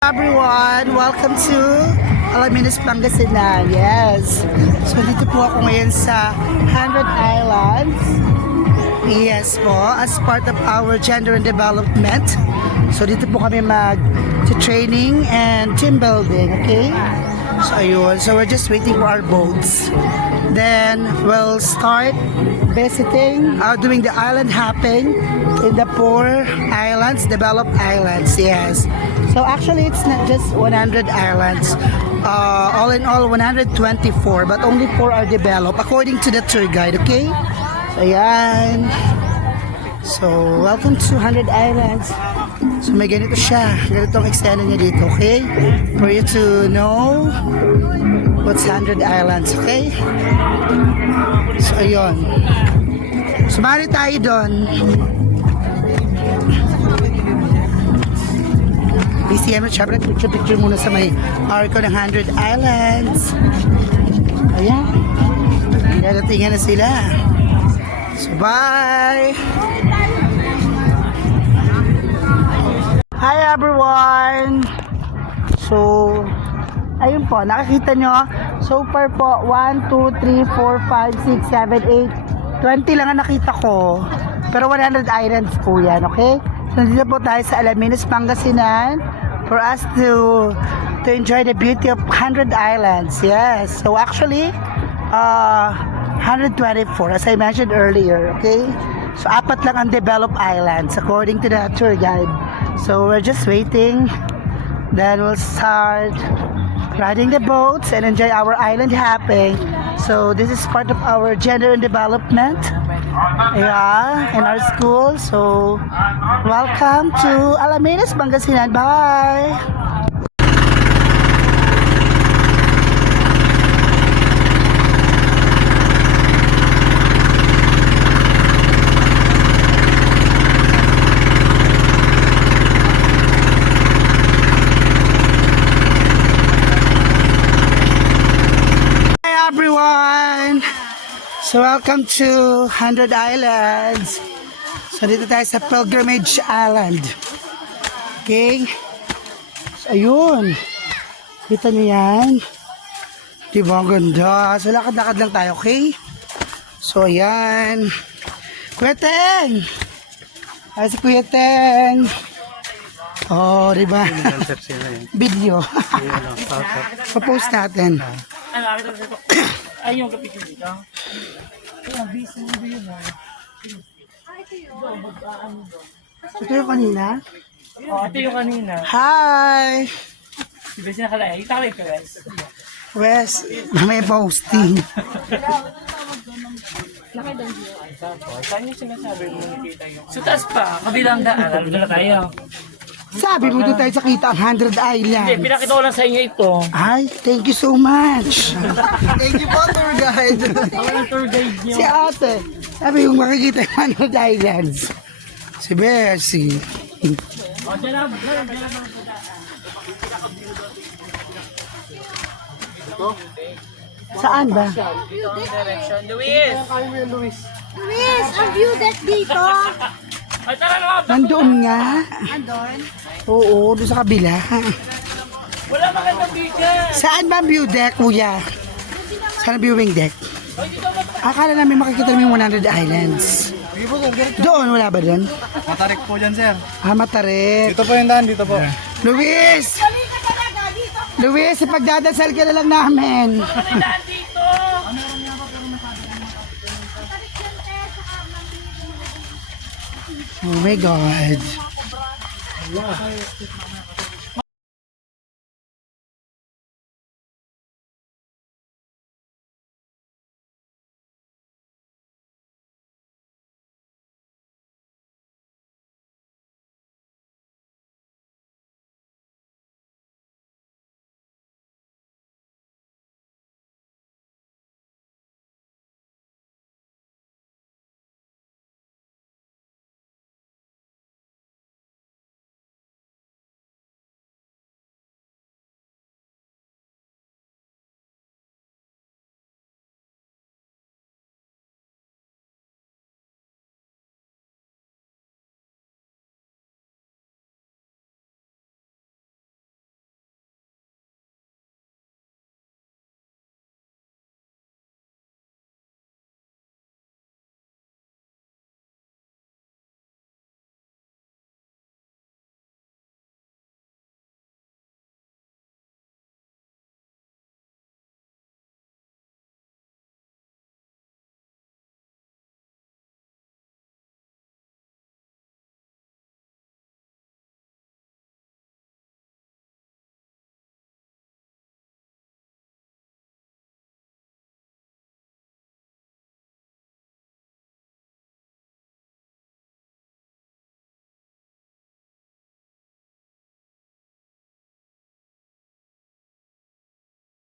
Everyone, welcome to Alaminos, Pangasinan. Yes. So dito po ako ngayon sa 100 Islands. Yes po, as part of our gender and development. So dito po kami mag-training and team building, okay? So ayun, so we're just waiting for our boats. Then we'll start visiting, doing the island hopping in the poor islands, developed islands, yes. So actually it's not just 100 islands, all in all 124, but only 4 are developed according to the tour guide, okay? So ayan. So welcome to 100 Islands. So may ganito siya, ganitong extended niya dito, okay? For you to know what's 100 Islands, okay? So ayun. Sumali tayo doon. BCM at syempre picture muna sa may arco ng 100 Islands. Ayan. Dadatingan na sila. So bye! Hi everyone! So, ayun po, nakikita nyo, so far po, 1, 2, 3, 4, 5, 6, 7, 8, 20 lang ang nakita ko. Pero 100 islands po yan, okay? So, nandito po tayo sa Alaminos, Pangasinan for us to enjoy the beauty of 100 islands. Yes. So, actually, 124, as I mentioned earlier, okay? So, 4 lang ang developed islands according to the tour guide. So, we're just waiting. Then, we'll start riding the boats and enjoy our island hopping. So, this is part of our gender and development. Yeah, in our school. So, welcome to Alaminos, Pangasinan. Bye! Hi everyone! So welcome to 100 Islands. So dito tayo sa Pilgrimage Island. Okay? So ayun. Kita niyo yan? Diba ang ganda? So lakad-lakad lang tayo, okay? So ayan. Kuya Teng! Ay si Kuya Teng! Oh, diba? Video. Pa-post natin. Ay, yung kapitid dito. Ay, busy mo yun ha. Ito yung kanina? Oh, ito yung kanina. Hi! Si Bessie nakalaya. Ito kalay ka guys. Wes, may posting. Saan yung sinasabi mo nakita yun? Sa taas pa, kabilang daan. Alam na tayo. Sabi mo doon tayo sa kita ang 100 Hindi, Islands. pinakita ko lang sa inyo ito. Ay, thank you so much. Thank you po, tour guide. Ako ang tour guide nyo. Si ate, sabi yung makikita yung 100 Islands. Si Bessie. O, dyan lang. Saan ba? Direction. Luis! Luis, ang view deck dito. Ay, tara na! Nandoon nga. Andon? Oo, doon sa kabila. Wala magandang bigyan! Saan ba ang view deck, kuya? Saan ang viewing deck? Akala namin makikita namin 100 Islands. Doon, wala ba doon? Matarik po dyan, sir. Matarik. Dito po yung daan, dito po. Luis! Luis, ipagdadasal ka na lang namin. Daan dito! Oh my God.